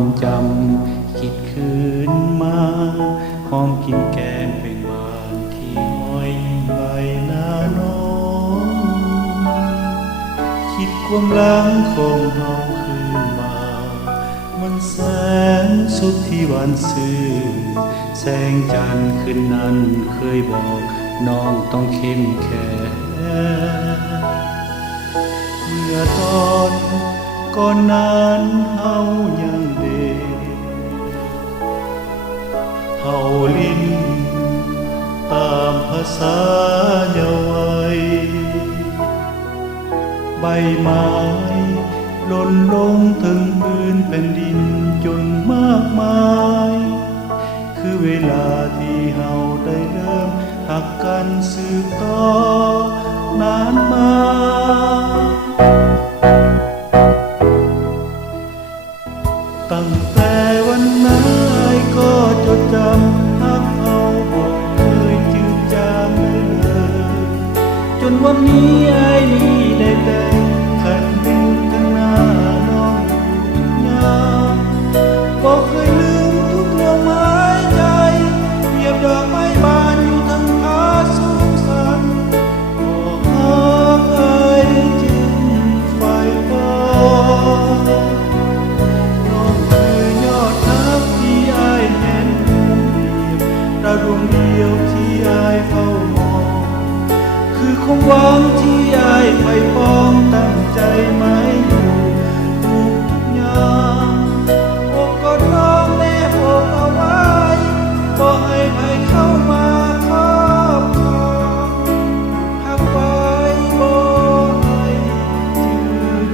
ความจำคิดคืนมาหอมกินแกงเป็นบานที่ห้อยใบหน้าน้องคิดความหลังของเฮาคืนมามันแสนสุดที่หวานซื่อแสงจันทร์คืนนั้นเคยบอกน้องต้องเข้มแข็งเมื่อตอนก่อนนั้นเฮายังเด็กเฮาลิ้นตามภาษาเยาว์วัยใบไม้หล่นลงถึงพื้นแผ่นดินจนมากมายคือเวลาที่เฮาได้เริ่มหักกันสืบต่อนานมาตั้งแต่วันนั้นก็จดจำหักเฮาบอกเคยจืดจางได้เลยจนวันนี้นี่ได้แต่ขันนึงถึงหน้าน้องทุกยามบอกเคยลืมทุกลมหายใจเพียบดอกไม้บานอยู่ทั้งผาสูงสันบอกหักจึงไฟฟ้าดวงเดียวที่อายเฝ้ามองคือความหวังที่อายไฝ่ปองตั้งใจไม้อยู่ทุกอย่างอกกอดน้องแนบอกเอาไว้บ่ให้ใครเข้ามาครอบครองหักไว้บ่ให้จืด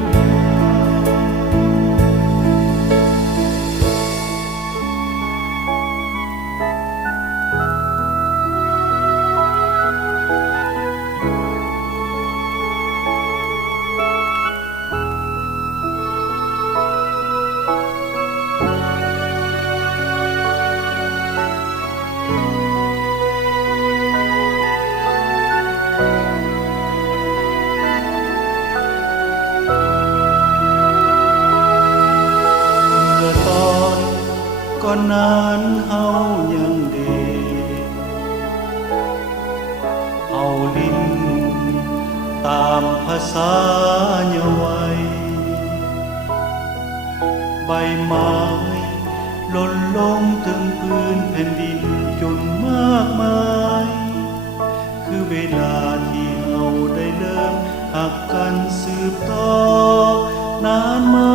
จก่อนนั้นเฮายังเด็กเฮาลิ้นตามภาษาเยาว์วัยใบไม้หล่นลงถึงพื้นแผ่นดินจนมากมายคือเวลาที่เฮาได้เริ่มหักกันสืบต่อนานมา